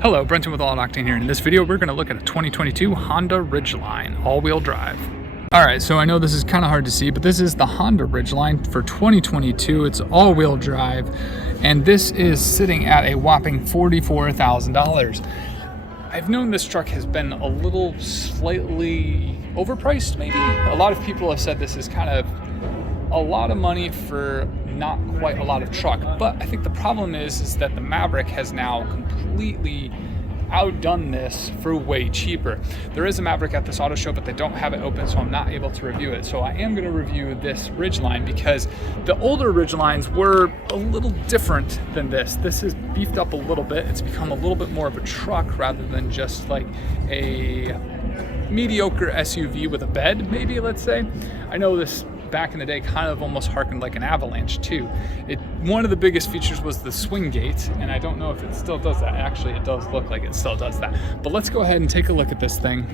Hello, Brenton with All Octane here. In this video, we're going to look at a 2022 Honda Ridgeline all-wheel drive. Alright, so I know this is kind of hard to see, but this is the Honda Ridgeline for 2022. It's all-wheel drive, and this is sitting at a whopping $44,000. I've known this truck has been a little slightly overpriced, maybe. A lot of people have said this is kind of a lot of money for not quite a lot of truck, but I think the problem is that the Maverick has now completely outdone this for way cheaper. There is a Maverick at this auto show, but they don't have it open, so I'm not able to review it. So I am going to review this Ridgeline because the older Ridgelines were a little different than this. This is beefed up a little bit. It's become a little bit more of a truck rather than just like a mediocre SUV with a bed, maybe, let's say. I know this back in the day kind of almost harkened like an Avalanche too. One of the biggest features was the swing gate, and I don't know if it still does that. Actually, it does look like it still does that. But let's go ahead and take a look at this thing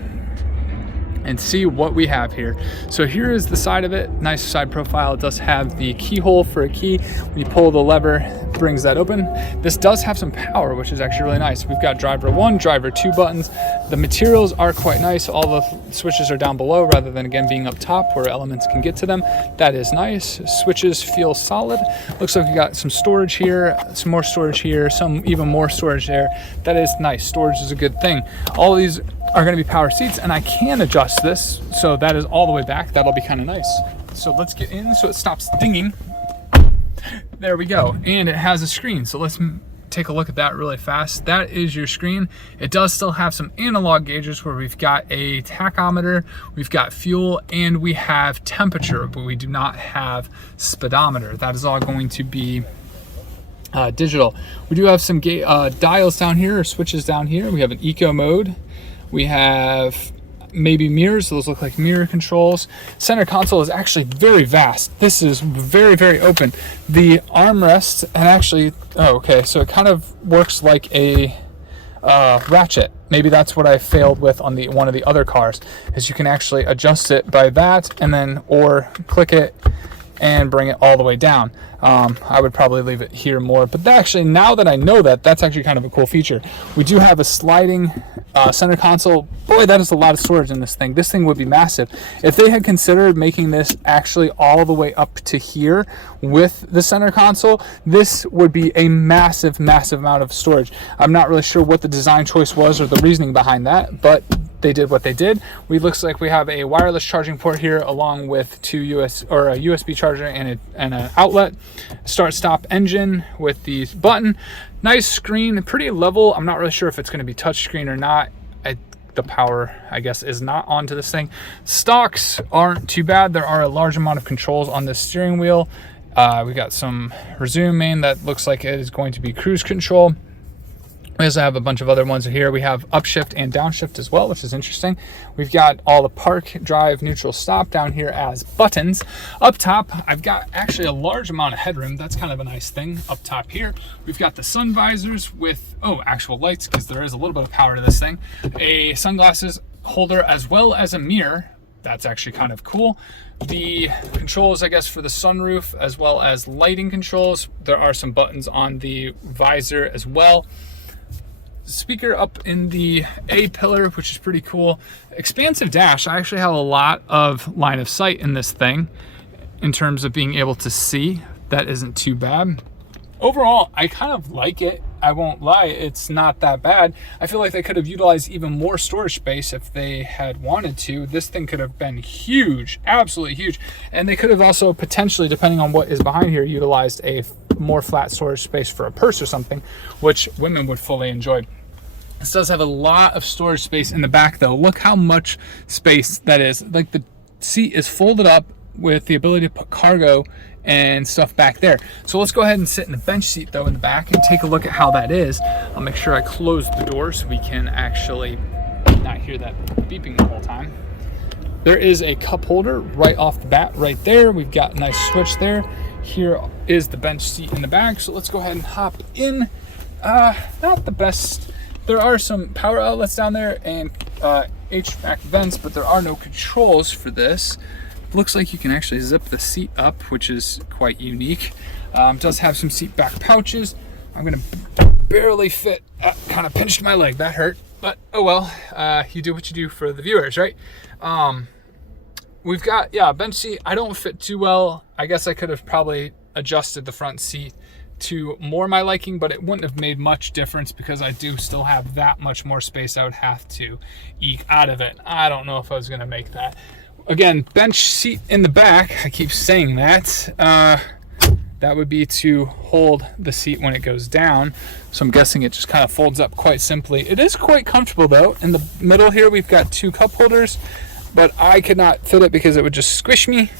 and see what we have here. So here is the side of it. Nice side profile. It does have the keyhole for a key. When you pull the lever, it brings that open. This does have some power, which is actually really nice. We've got driver 1, driver 2 buttons. The materials are quite nice. All the switches are down below rather than again being up top where elements can get to them. That is nice. Switches feel solid. Looks like we got some storage here, some more storage here, some even more storage there. That is nice. Storage is a good thing. All of these are going to be power seats, and I can adjust this so that is all the way back. That'll be kind of nice. So let's get in so it stops dinging. There we go. And it has a screen, so let's take a look at that really fast. That is your screen. It does still have some analog gauges where we've got a tachometer, we've got fuel, and we have temperature, but we do not have speedometer. That is all going to be digital. We do have some dials down here, or switches down here. We have an eco mode. We have maybe mirrors. Those look like mirror controls. Center console is actually very vast. This is very, very open. The armrest, and actually, oh, okay, so it kind of works like a ratchet. Maybe that's what I failed with on one of the other cars, is you can actually adjust it by that, and then or click it and bring it all the way down. I would probably leave it here more, but actually, now that I know that, that's actually kind of a cool feature. We do have a sliding center console. Boy, that is a lot of storage in this thing. This thing would be massive. If they had considered making this actually all the way up to here with the center console, this would be a massive, massive amount of storage. I'm not really sure what the design choice was or the reasoning behind that, but they did what they did. Looks like we have a wireless charging port here along with a USB charger and an outlet. Start stop engine with the button. Nice screen, pretty level. I'm not really sure if it's going to be touchscreen or not. The power, I guess, is not onto this thing. Stocks aren't too bad. There are a large amount of controls on this steering wheel. We got some resume main that looks like it is going to be cruise control. We also have a bunch of other ones here. We have upshift and downshift as well, which is interesting. We've got all the park, drive, neutral, stop down here as buttons. Up top, I've got actually a large amount of headroom. That's kind of a nice thing up top here. We've got the sun visors with, actual lights, because there is a little bit of power to this thing. A sunglasses holder as well as a mirror. That's actually kind of cool. The controls, I guess, for the sunroof as well as lighting controls. There are some buttons on the visor as well. Speaker up in the A pillar, which is pretty cool. Expansive dash. I actually have a lot of line of sight in this thing in terms of being able to see. That isn't too bad. Overall, I kind of like it. I won't lie, it's not that bad. I feel like they could have utilized even more storage space if they had wanted to. This thing could have been huge, absolutely huge. And they could have also potentially, depending on what is behind here, utilized a more flat storage space for a purse or something, which women would fully enjoy. This does have a lot of storage space in the back though. Look how much space that is. Like, the seat is folded up with the ability to put cargo and stuff back there. So let's go ahead and sit in the bench seat though in the back and take a look at how that is. I'll make sure I close the door so we can actually not hear that beeping the whole time. There is a cup holder right off the bat right there. We've got a nice switch there. Here is the bench seat in the back. So let's go ahead and hop in. Not the best. There are some power outlets down there and HVAC vents, but there are no controls for this. Looks like you can actually zip the seat up, which is quite unique. Does have some seat back pouches. I'm gonna barely fit, kind of pinched my leg, that hurt, but oh well, you do what you do for the viewers, right? We've got, bench seat. I don't fit too well. I guess I could have probably adjusted the front seat to more my liking, but it wouldn't have made much difference because I do still have that much more space I would have to eke out of it. I don't know if I was gonna make that. Again, bench seat in the back, I keep saying that. That would be to hold the seat when it goes down. So I'm guessing it just kind of folds up quite simply. It is quite comfortable though. In the middle here, we've got 2 cup holders, but I could not fit it because it would just squish me.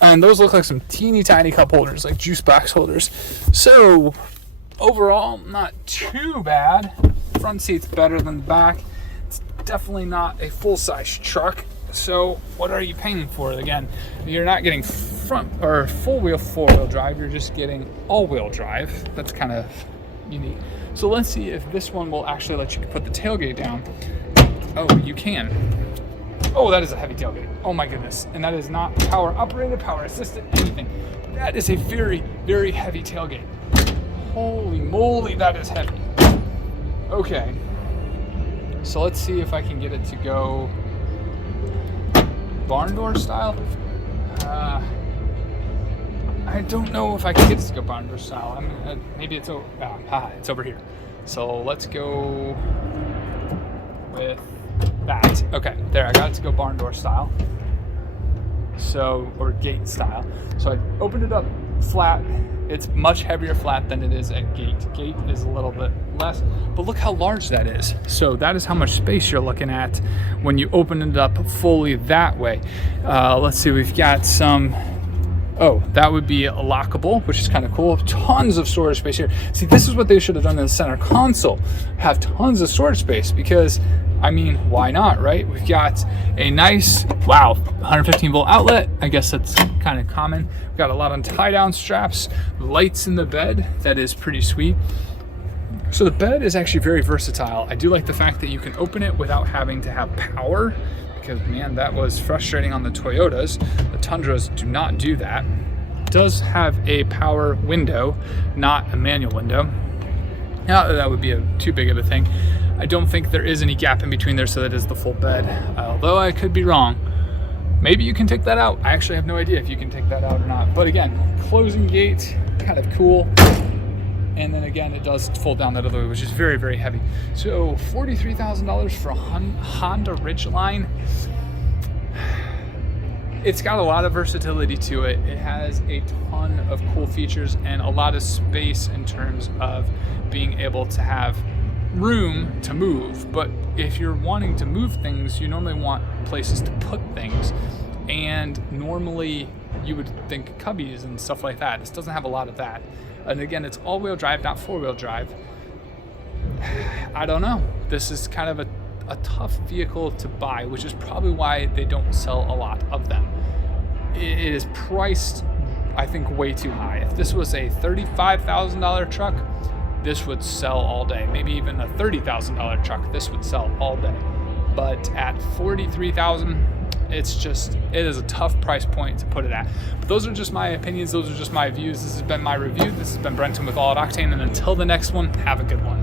And those look like some teeny tiny cup holders, like juice box holders. So overall, not too bad. Front seat's better than the back. It's definitely not a full-size truck. So what are you paying for? Again, you're not getting front or full-wheel 4-wheel drive. You're just getting all-wheel drive. That's kind of unique. So let's see if this one will actually let you put the tailgate down. Oh, you can. Oh, that is a heavy tailgate. Oh my goodness. And that is not power operated, power assisted, anything. That is a very, very heavy tailgate. Holy moly, that is heavy. Okay. So let's see if I can get it to go barn door style. I don't know if I can get it to go barn door style. I mean, maybe it's it's over here. So let's go with that. Okay, there, I got it to go barn door style. So, or gate style. So I opened it up flat. It's much heavier flat than it is at gate. Gate is a little bit less, but look how large that is. So that is how much space you're looking at when you open it up fully that way. Let's see, we've got some, that would be a lockable, which is kind of cool. Tons of storage space here. See, this is what they should have done in the center console. Have tons of storage space because, I mean, why not, right? We've got a nice, 115 volt outlet. I guess that's kind of common. We've got a lot of tie down straps, lights in the bed. That is pretty sweet. So the bed is actually very versatile. I do like the fact that you can open it without having to have power, because man, that was frustrating on the Toyotas. The Tundras do not do that. It does have a power window, not a manual window. Not that would be too big of a thing. I don't think there is any gap in between there, so that is the full bed. Although I could be wrong. Maybe you can take that out. I actually have no idea if you can take that out or not. But again, closing gate, kind of cool. And then again, it does fold down that other way, which is very, very heavy. So $43,000 for a Honda Ridgeline. It's got a lot of versatility to it. It has a ton of cool features and a lot of space in terms of being able to have room to move. But if you're wanting to move things, you normally want places to put things. And normally you would think cubbies and stuff like that. This doesn't have a lot of that. And again, it's all-wheel drive, not four-wheel drive. I don't know. This is kind of a tough vehicle to buy, which is probably why they don't sell a lot of them. It is priced, I think, way too high. If this was a $35,000 truck, this would sell all day. Maybe even a $30,000 truck, this would sell all day. But at $43,000, it is a tough price point to put it at. But those are just my opinions. Those are just my views. This has been my review. This has been Brenton with All Out Octane. And until the next one, have a good one.